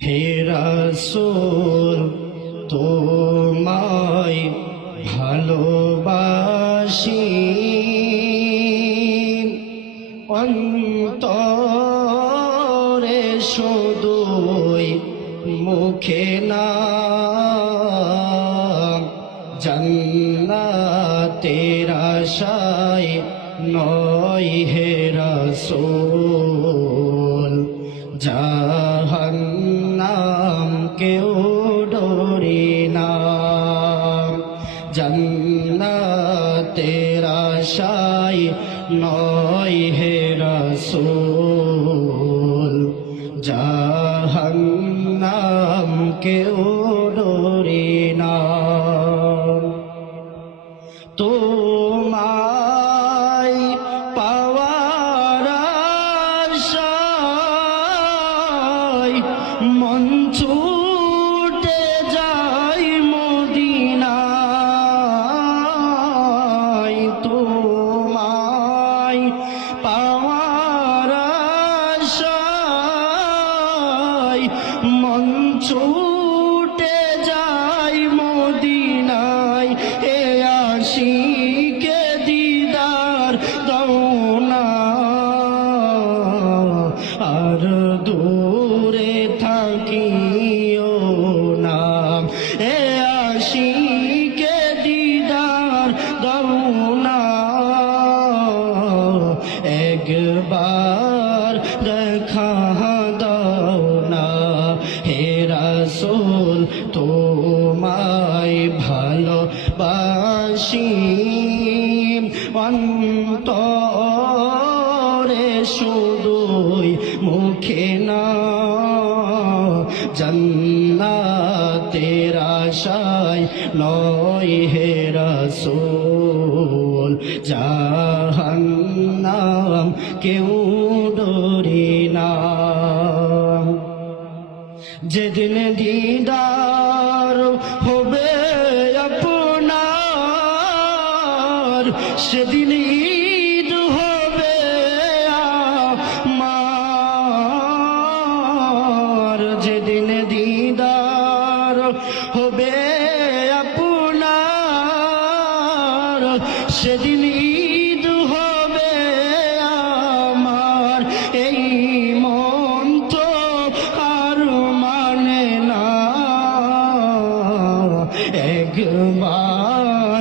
হে রাসূল তোমায় ভালোবাসি অন্তরে শুধুই মুখে না জান্নাতের আশায় নয় হে রাসূল জাহান্নাম কেউ ডরি না জান্নাতের আশায় নয় হে রাসূল জাহান্নাম কেউ ডরি না তোমায় পাওয়ার আশায় মন ছুটে যায় মদিনায় তোমায় পাওয়ার আশায় মন ছুটে যায় মদিনায় এ আশিকে দিদার দাও না আর দূরে থাকিও না এ আশিকে দিদার দাও না একবার দেখা দাও না হে রাসূল তোমায় ভালোবাসি অন্তরে শুধুই মুখে না জান্নাতের আশায় নয় হে রাসূল জাহান্নাম কেউ ডরি না যেদিন দিদার হবে আপনার সেদিন ঈদ হবে আমার যেদিন দিদার হবে আপনার সেদিন ঈদ হবে আমার এই মন তো আর মানে না একবার